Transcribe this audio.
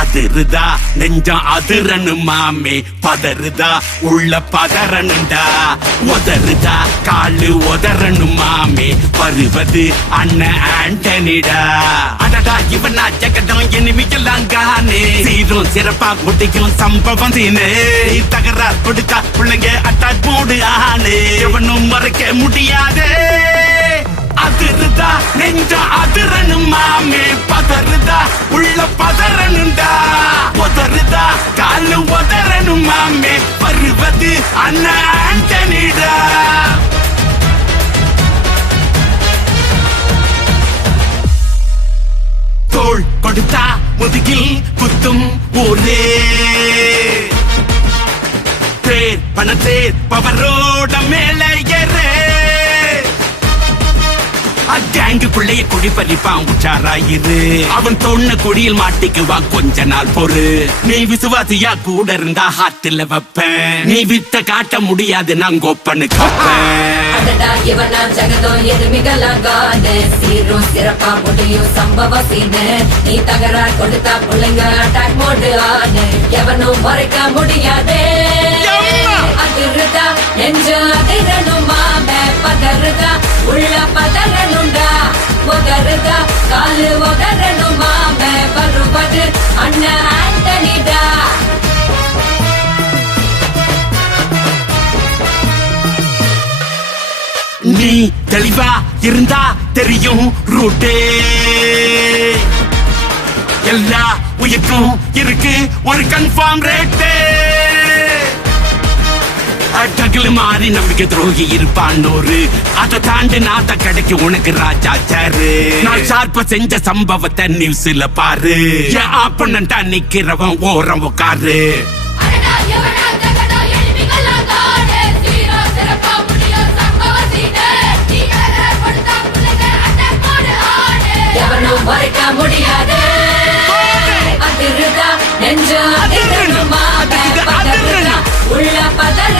அதிருதா நெஞ்சம் அதிரனு மாமே, பதறுதா உள்ள பதறனுண்டா, உதறுதா காலு உதறனு மாமே, வருவது அண்ணன் ஆண்டனிடா. அடடா இவனா ஜெகதம் எனிமிக்கலாங்கானே, சீரும் சிறப்பா முடிக்கும் சம்பவம் சீனே, தகராறு கொடுத்தா பிள்ளைங்க அட்டாக் போடு ஆனே, எவனும் மறைக்க முடியாதே. அதிருதா நெஞ்சம் அதிரனு மாமே, பதறுதா உள்ள பதறனுண்டா, உதறுதா காலு உதறனு மாமே, வருவது அண்ணன் ஆண்டனிடா. தோள் கொடுத்தா முதுகில் குத்தும் ஊரே, பேர் பணத்தேர் பவரோட மேல ஏறே, கேங்குக்குள்ளைய குடி பறிப்பான் உச்சாராயிரு, அவன் தொன்ன கொடியில் மாட்டிக்குவான் கொஞ்ச நாள் பொறு. நீ விசுவாசியா கூட இருந்தா ஹார்ட்ல வைப்பேன், நீ வித்த காட்ட முடியாது நான் கோப்பனு காப்பேன். இவனா ஜெகதம் எதுமிகலாங்கானே, சீரும் சிறப்பா முடியும் சம்பவ சீனு, நீ தகராறு கொடுத்தா பிள்ளைங்க அட்டாக் மோடு ஆனு, எவனும் மறைக்க முடியாதே. அதிருதா நெஞ்சு அதிரனும் மாமே, பதறுதா உள்ள பதறனுண்டா, உதறுதா காலு உதறனும் மாமே, வருவது அண்ணன் ஆண்டனிடா. நீ தெளிவா இருந்தா தெரியும் ரூட்டே, எல்லா உயிர்க்கும் இருக்கு ஒரு கன்ஃபார்ம் ரேட்டே. அட்டகில் மாறி நம்பிக்கை துரோகி இருப்பான் நூறு, அதை தாண்டி நாத்த கிடைக்கு உனக்கு ராஜா சாரு. நான் ஷார்ப்ப செஞ்ச சம்பவத்தை நியூஸ்ல பாரு, என் ஆப்பனண்டா நிக்கிறவன் ஓரம் உட்காரு. எவனும் மறைக்க முடியாதே. அதிருதா நெஞ்சு அதிரனும் மாமே, பதறுதா உள்ள பதற